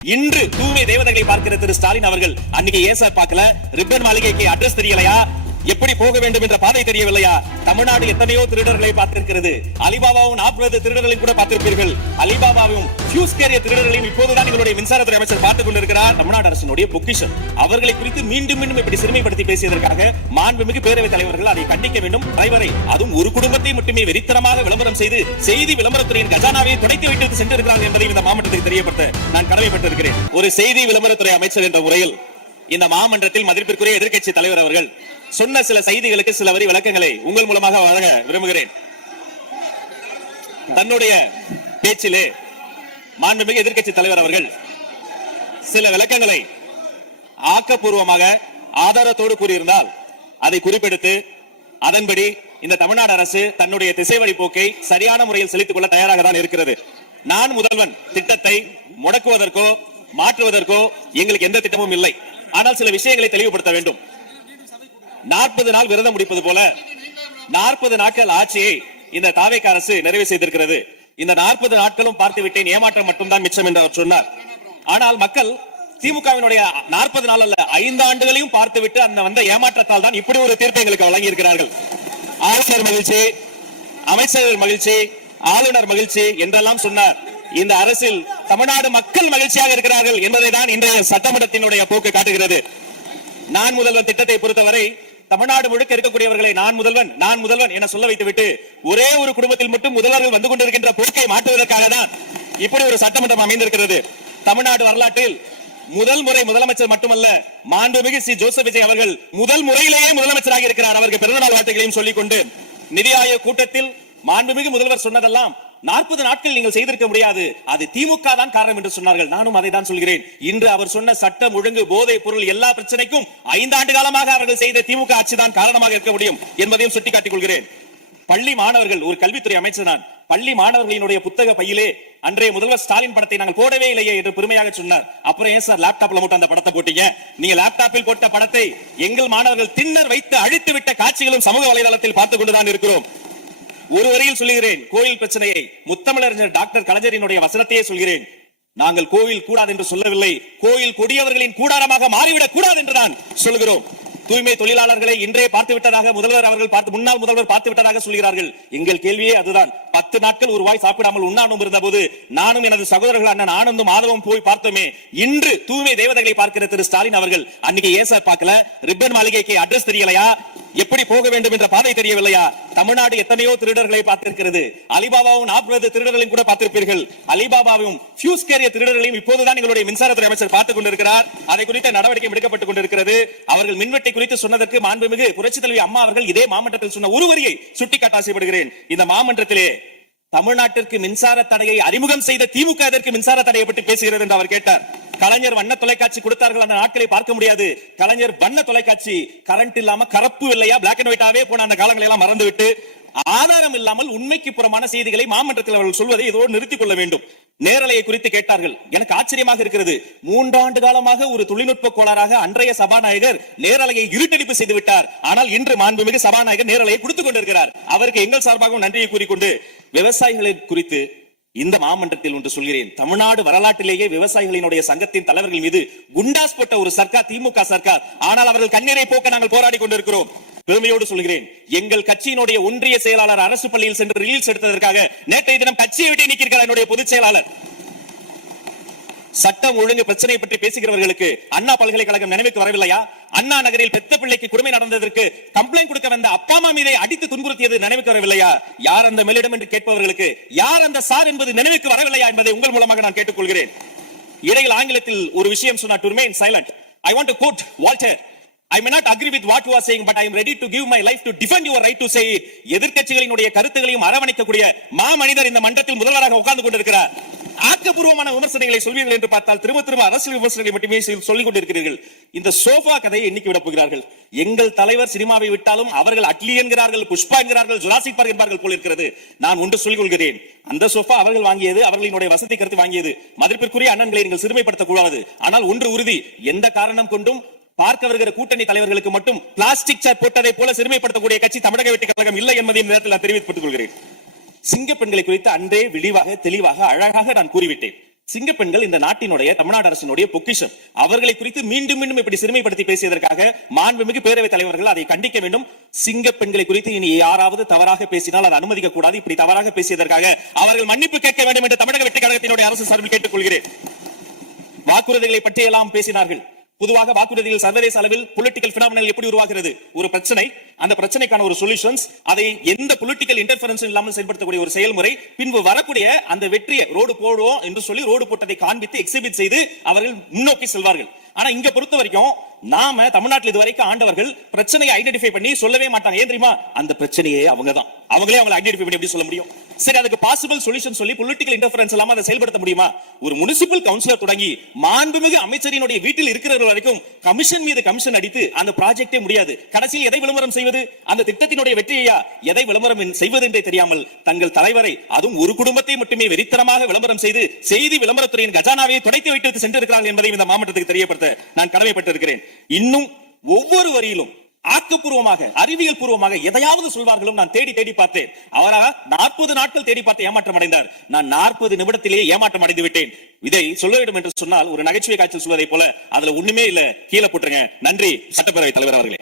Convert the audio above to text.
இன்று தூய்மை தேவதைகளை பார்க்கிற திரு ஸ்டாலின் அவர்கள் அன்னைக்கு ஏன் சார் பார்க்கல? ரிப்பன் மாளிகைக்கு அட்ரஸ் தெரியலையா? எப்படி போக வேண்டும் என்ற பாதை தெரியவில்லையா? தமிழ்நாடு எத்தனையோ திருடர்களை பார்த்திருக்கிறது. அலிபாபாவும் 40 திருடர்களையும் கூட பார்த்திருப்பீர்கள். அலிபாபாவும் ஃபியூஸ் கேரியர் திருடர்களையும் இப்போதுதான் எங்களுடைய மின்சாரத்துறை அமைச்சர் பார்த்துக் கொண்டிருக்கிறார். தமிழ்நாடு அரசினுடைய பொக்கிஷம் அவர்களை குறித்து மீண்டும் மீண்டும் இப்படி சிறுமைப்படுத்தி பேசியதற்காக மாண்புமிகு பேரவைத் தலைவர்கள் அதை கண்டிக்க வேண்டும். தலைவரை அதுவும் ஒரு குடும்பத்தை மட்டுமே வெறித்தனமாக விளம்பரம் செய்து செய்தி விளம்பரத்துறையின் கஜானாவை துடைத்து வைத்து சென்றிருக்கிறார்கள் என்பதை இந்த மாவட்டத்துக்கு தெரியப்படுத்த நான் கடமைப்பட்டிருக்கிறேன். ஒரு செய்தி விளம்பரத்துறை அமைச்சர் என்ற முறையில் இந்த மாமன்றத்தில் மதிப்பிற்குரிய எதிர்க்கட்சி தலைவர் அவர்கள் சொன்ன சில செய்திகளுக்கு சில வரி விளக்கங்களை உங்கள் மூலமாக வழங்க விரும்புகிறேன். தன்னுடைய பேச்சிலே மாண்புமிகு எதிர்க்கட்சி தலைவர் அவர்கள் சில விளக்கங்களை ஆக்கப்பூர்வமாக ஆதாரத்தோடு கூறியிருந்தால் அதை குறிப்பெடுத்து அதன்படி இந்த தமிழ்நாடு அரசு தன்னுடைய திசைவழி போக்கை சரியான முறையில் செலுத்திக் கொள்ள தயாராக தான் இருக்கிறது. நான் முதல்வன் திட்டத்தை முடக்குவதற்கோ மாற்றுவதற்கோ எங்களுக்கு எந்த திட்டமும் இல்லை. ஆனால் சில விஷயங்களை தெளிவுபடுத்த வேண்டும். 40 நாள் விரதம் முடிப்பது போல 40 நாட்கள் ஆட்சியை இந்த தாவேக அரசு நிறைவு செய்திருக்கிறது. இந்த 40 நாட்களும் பார்த்து விட்டேன், ஏமாற்றம் மட்டும்தான் மிச்சம் என்று அவர் சொன்னார். ஆனால் மக்கள் திமுகவினுடைய 40 நாள் அல்ல 5 ஆண்டுகளையும் பார்த்துவிட்டு அந்த வந்த ஏமாற்றத்தால் தான் இப்படி ஒரு தீர்ப்பை எங்களுக்கு வழங்கி இருக்கிறார்கள். ஆளுநர் மகிழ்ச்சி, அமைச்சர்கள் மகிழ்ச்சி, ஆளுநர் மகிழ்ச்சி என்றெல்லாம் சொன்னார். இந்த அரசில் தமிழ்நாடு மக்கள் மகிழ்ச்சியாக இருக்கிறார்கள் என்பதை தான் இன்றைய சட்டமன்றத்தினுடைய போக்கு காட்டுகிறது. நான் முதல்வன் திட்டத்தை பொறுத்தவரை தமிழ்நாடு முழுக்க இருக்கக்கூடியவர்களை நான் முதல்வன் என சொல்ல வைத்துவிட்டு ஒரே ஒரு குடும்பத்தில் மட்டும் முதல்வர்கள் வந்து கொண்டிருக்கின்ற போக்கை மாற்றுவதற்காக தான் இப்படி ஒரு சட்டமன்றம் அமைந்திருக்கிறது. தமிழ்நாடு வரலாற்றில் முதல் முறை முதலமைச்சர் மட்டுமல்ல, மாண்புமிகு ஸ்ரீ ஜோசப் விஜய் அவர்கள் முதல் முறையிலேயே முதலமைச்சராக இருக்கிறார். அவருக்கு பிறந்தநாள் வாழ்த்துக்களையும் சொல்லிக் கொண்டு நிதி ஆயோக் கூட்டத்தில் மாண்புமிகு முதல்வர் சொன்னதெல்லாம் 40 நாட்கள் நீங்கள் செய்திருக்க முடியாது, அது திமுக தான் காரணம் என்று சொன்னார்கள். நானும் அதை தான் சொல்கிறேன். இன்று அவர் சொன்ன சட்டம் ஒழுங்கு போதை பொருள் எல்லா பிரச்சனைக்கும் 5 ஆண்டு காலமாக அவர்கள் செய்த திமுக ஆட்சி தான் காரணமாக இருக்க முடியும் என்பதையும் சுட்டிக்காட்டிக் கொள்கிறேன். பள்ளி மாணவர்கள், ஒரு கல்வித்துறை அமைச்சர் நான், பள்ளி மாணவர்களினுடைய புத்தக பையிலே அன்றைய முதல்வர் ஸ்டாலின் படத்தை நாங்கள் போடவே இல்லையே என்று பெருமையாக சொன்னார். அப்புறம் ஏன் சார் லேப்டாப்ல மட்டும் அந்த படத்தை போட்டீங்க? நீங்க லேப்டாப்பில் போட்ட படத்தை எங்கள் மாணவர்கள் திண்ணர் வைத்து அழித்து விட்ட காட்சிகளும் சமூக வலைதளத்தில் பார்த்துக் கொண்டுதான் இருக்கிறோம். ஒரு வரியில் சொல்லுகிறேன், கோயில் பிரச்சனையை முத்தமிழறிஞர் டாக்டர் கலைஞரினுடைய வசனத்தையே சொல்கிறேன். நாங்கள் கோயில் கூடாது என்று சொல்லவில்லை, கோயில் கொடியவர்களின் கூடாரமாக மாறிவிடக் கூடாது என்று தான் சொல்கிறோம். தூய்மை தொழிலாளர்களை இன்றே பார்த்து விட்டதாக முதல்வர் அவர்கள் முன்னாள் முதல்வர் பார்த்து விட்டதாக சொல்கிறார்கள். எங்கள் கேள்வியே அதுதான். 10 நாட்கள் ஒரு வாய் சாப்பிடாமல் உண்ணானும் இருந்த போது நானும் எனது சகோதரர்கள் அண்ணன் ஆனந்தும் மாதவம் போய் பார்த்தோமே. இன்று தூய்மை தேவதைகளை பார்க்கிற திரு ஸ்டாலின் அவர்கள் அன்னைக்கு ஏன் சார் பார்க்கல? ரிப்பன் மாளிகைக்கு அட்ரஸ் தெரியலையா? எப்படி போக வேண்டும் என்ற பாதை தெரியவில்லையா? தமிழ்நாடு எத்தனையோ திருடர்களை பார்த்திருக்கிறது. அலிபாபாவும் 40 திருடர்களையும் கூட பார்த்திருப்பீர்கள். அலிபாபாவும் ஃபியூஸ் கேரியர் திருடர்களையும் இப்போதுதான் எங்களுடைய மின்சாரத்துறை அமைச்சர் பார்த்துக் கொண்டிருக்கிறார். அதை குறித்த நடவடிக்கை எடுக்கப்பட்டுக் கொண்டிருக்கிறது. அவர்கள் மின்வெட்டை குறித்து சொன்னதற்கு மாண்புமிகு புரட்சித் தலைவி அம்மா அவர்கள் இதே மாமன்றத்தில் சொன்ன ஒரு வரியை சுட்டிக்காட்ட ஆசைப்படுகிறேன். இந்த மாமன்றத்திலே தமிழ்நாட்டிற்கு மின்சார தடையை அறிமுகம் செய்த திமுக எதற்கு மின்சார தடையை பற்றி பேசுகிறது என்று அவர் கேட்டார். கலைஞர் வண்ண தொலைக்காட்சி கொடுத்தார்கள், அந்த நாட்களை பார்க்க முடியாது. கலைஞர் வண்ண தொலைக்காட்சி கரண்ட் இல்லாம கருப்பு இல்லையா பிளாக் அண்ட் ஒயிட்டாவே போன அந்த காலங்களை எல்லாம் மறந்துவிட்டு ஆதாரம் இல்லாமல் உண்மைக்கு புறமான செய்திகளை மாமன்றத்தில் அவர்கள் சொல்வதை இதோடு நிறுத்திக் கொள்ள வேண்டும். நேரலையை குறித்து கேட்டார்கள். எனக்கு ஆச்சரியமாக இருக்கிறது. 3 ஆண்டு காலமாக ஒரு தொழில்நுட்ப கோளாறாக அன்றைய சபாநாயகர் நேரலையை இருட்டடிப்பு செய்து விட்டார். ஆனால் இன்று மாண்புமிகு சபாநாயகர் நேரலையை கொடுத்துக் கொண்டிருக்கிறார். அவருக்கு எங்கள் சார்பாகவும் நன்றியை கூறிக்கொண்டு விவசாயிகளை குறித்து இந்த மாமன்றத்தில் ஒன்று சொல்கிறேன். தமிழ்நாடு வரலாற்றிலேயே விவசாயிகளினுடைய சங்கத்தின் தலைவர்கள் மீது குண்டாஸ் போட்ட ஒரு சர்க்கார் திமுக சர்க்கார். ஆனால் அவர்கள் கண்ணீரை போக்க நாங்கள் போராடி கொண்டிருக்கிறோம். பெருமையோடு சொல்கிறேன், எங்கள் கட்சியினுடைய ஒன்றிய செயலாளர் அரசு பள்ளியில் சென்று ரீல்ஸ் எடுத்ததற்காக நேற்றைய தினம் கட்சியை விட்டு நீக்கிறார் என்னுடைய பொதுச் செயலாளர். சட்டம் ஒழுங்கு பிரச்சனை பற்றி பேசுகிறவர்களுக்கு அண்ணா பல்கலைக்கழகம் நினைவுக்கு வரவில்லையா? அண்ணா நகரில் பெத்த பிள்ளைக்கு கொடுமை நடந்ததற்கு கம்ப்ளைண்ட் கொடுக்க வந்த அப்பா அம்மா மீதை அடித்து துன்புறுத்தியது நினைவுக்கு வரவில்லையா? யார் அந்த மேலிடம் என்று கேட்பவர்களுக்கு யார் அந்த சார் என்பது நினைவுக்கு வரவில்லையா என்பதை உங்கள் மூலமாக நான் கேட்டுக்கொள்கிறேன். இடையில் ஆங்கிலத்தில் ஒரு விஷயம் சொன்னார், to remain silent. I want to quote Walter. I may not agree with what you are saying, but I am ready to give my life to defend your right to say it. எதிர்க்கட்சிகளினுடைய கருத்துக்களையும் அரவணைக்கக்கூடிய மாமனிதர் இந்த மன்றத்தில் முதல்வராக உட்கார்ந்து கொண்டிருக்கிறார். ஆக்கப்பூர்வமான விமர்சனங்களை சொல்வீர்கள் என்று பார்த்தால் திரும்ப அரசியல் விமர்சனங்களை மட்டுமே சொல்லிக் கொண்டிருக்கிறீர்கள். இந்த சோஃபா கதையை எண்ணிக்கை விட போகிறார்கள். எங்கள் தலைவர் சினிமாவை விட்டாலும் அவர்கள் அட்லி என்கிறார்கள், புஷ்பா என்கிறார்கள், ஜுராசிக் பார்க் என்பார்கள் போல் இருக்கிறது. நான் ஒன்று சொல்லிக் கொள்கிறேன், அந்த சோஃபா அவர்கள் வாங்கியது, அவர்களினுடைய வசதி கருத்து வாங்கியது. மதிப்பிற்குரிய அண்ணன்களை நீங்கள் சிறுமைப்படுத்தக் கூடாது. ஆனால் ஒன்று உறுதி, எந்த காரணம் கொண்டும் பார்க்க வருகிற கூட்டணி தலைவர்களுக்கு மட்டும் பிளாஸ்டிக் சேர் போட்டதை போல சிறுமைப்படுத்தக்கூடிய கட்சி தமிழக வெற்றி கழகம் இல்லை என்பதை இந்த நேரத்தில் நான் தெரிவித்துக் கொள்கிறேன். சிங்க பெண்களை குறித்து அன்றே விழிவாக தெளிவாக அழகாக நான் கூறிவிட்டேன். சிங்க பெண்கள் இந்த நாட்டினுடைய தமிழ்நாடு அரசினுடைய பொக்கிஷம். அவர்களை குறித்து மீண்டும் மீண்டும் இப்படி சிறுமைப்படுத்தி பேசியதற்காக மாண்புமிகு பேரவைத் தலைவர்கள் அதை கண்டிக்க வேண்டும். சிங்க பெண்களை குறித்து இனி யாராவது தவறாக பேசினால் அதை அனுமதிக்க கூடாது. இப்படி தவறாக பேசியதற்காக அவர்கள் மன்னிப்பு கேட்க வேண்டும் என்று தமிழக வெற்றி கழகத்தினுடைய அரசு சார்பில் கேட்டுக் கொள்கிறேன். வாக்குறுதிகளை பற்றியெல்லாம் பேசினார்கள். பொதுவாக வாக்குறுதிகள் சர்வதேச அளவில் பொலிட்டிக்கல் பினாமினல் எப்படி உருவாகிறது? ஒரு பிரச்சனை, அந்த பிரச்சனைக்கான ஒரு சொல்யூஷன்ஸ், அதை எந்த பொலிட்டிக்கல் இன்டர்ஃபரன்ஸ் இல்லாமல் செயல்படுத்தக்கூடிய ஒரு செயல்முறை, பின்பு வரக்கூடிய அந்த வெற்றியை ரோடு போடுவோம் என்று சொல்லி ரோடு போட்டதை காண்பித்து எக்ஸிபிட் செய்து அவர்கள் முன்னோக்கி செல்வார்கள். ஆனா இங்க பொறுத்த வரைக்கும் நாம தமிழ்நாட்டில் இதுவரைக்கும் ஆண்டவர்கள் பிரச்சனையை ஐடென்டிஃபை பண்ணி சொல்லவே மாட்டாங்க. ஏன் தெரியுமா? அந்த பிரச்சனையே அவங்கதான். அவங்களே அவங்களை ஐடென்டிஃபை பண்ணி எப்படி சொல்ல முடியும்? சரி, அதுக்கு பாசிபிள் சொல்யூஷன் சொல்லி பொலிட்டிக்கல் இன்டர்ஃபரன்ஸ் இல்லாம அதை செயல்படுத்த முடியுமா? ஒரு முனிசிபல் கவுன்சிலர் தொடங்கி மாண்புமிகு அமைச்சரினுடைய வீட்டில் இருக்கிறவர்கள் வரைக்கும் கமிஷன் மீது கமிஷன் அடித்து அந்த ப்ராஜெக்டே முடியாது. கடைசியில் எதை விளம்பரம் செய்வது? அந்த திட்டத்தினுடைய வெற்றியா எதை விளம்பரம் செய்வது என்றே தெரியாமல் தங்கள் தலைவரை, அதுவும் ஒரு குடும்பத்தை மட்டுமே வெறித்தனமாக விளம்பரம் செய்து செய்தி விளம்பரத்துறையின் கஜானாவை துடைத்து வைத்து சென்றிருக்கிறார்கள் என்பதை இந்த மாவட்டத்துக்கு தெரியப்படுத்த நான் கடமைப்பட்டிருக்கிறேன். இன்னும் ஒவ்வொரு வரியிலும் ஆக்கப்பூர்வமாக, அறிவியல் பூர்வமாக எதையாவது சொல்வார்களும் நான் தேடி தேடி பார்த்தேன். அவராக 40 நாட்கள் தேடி பார்த்து ஏமாற்றம் அடைந்தார். நான் 40 நிமிடத்திலேயே ஏமாற்றம் அடைந்து விட்டேன். இதை சொல்ல வேண்டும் என்று சொன்னால் ஒரு நகைச்சுவை காட்சியில் சொல்வதை போல அதுல ஒண்ணுமே இல்ல, கீழே போட்டுருங்க. நன்றி சட்டப்பேரவை தலைவர் அவர்களே.